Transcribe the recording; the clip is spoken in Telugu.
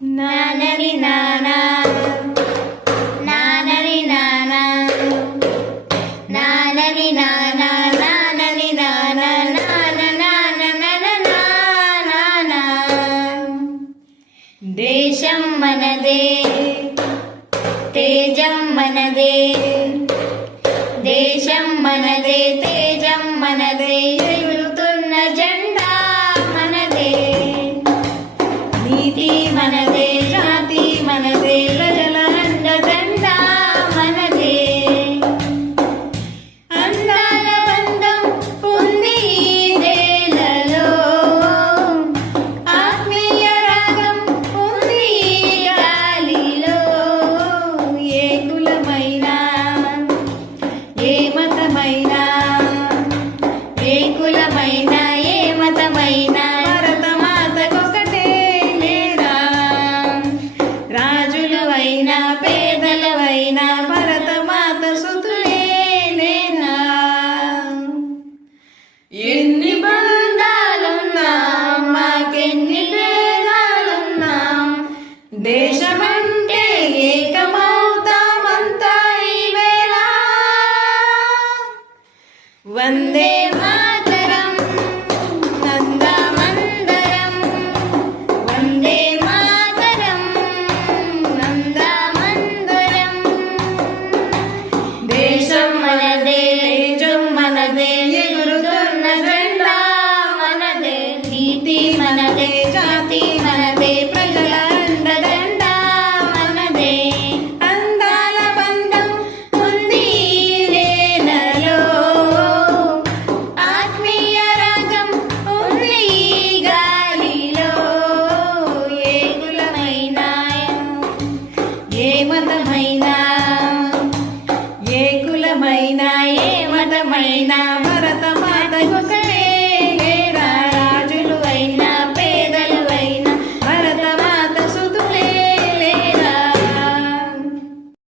నానని నానా నానని నానా నానని నానా నానని నానా నాన నాన నానా. దేశం మనదే తేజం మనదే, దేశం మనదే తేజం మనదే, ఎగురుతున్న జెండా మనదే, నీతి మనదే.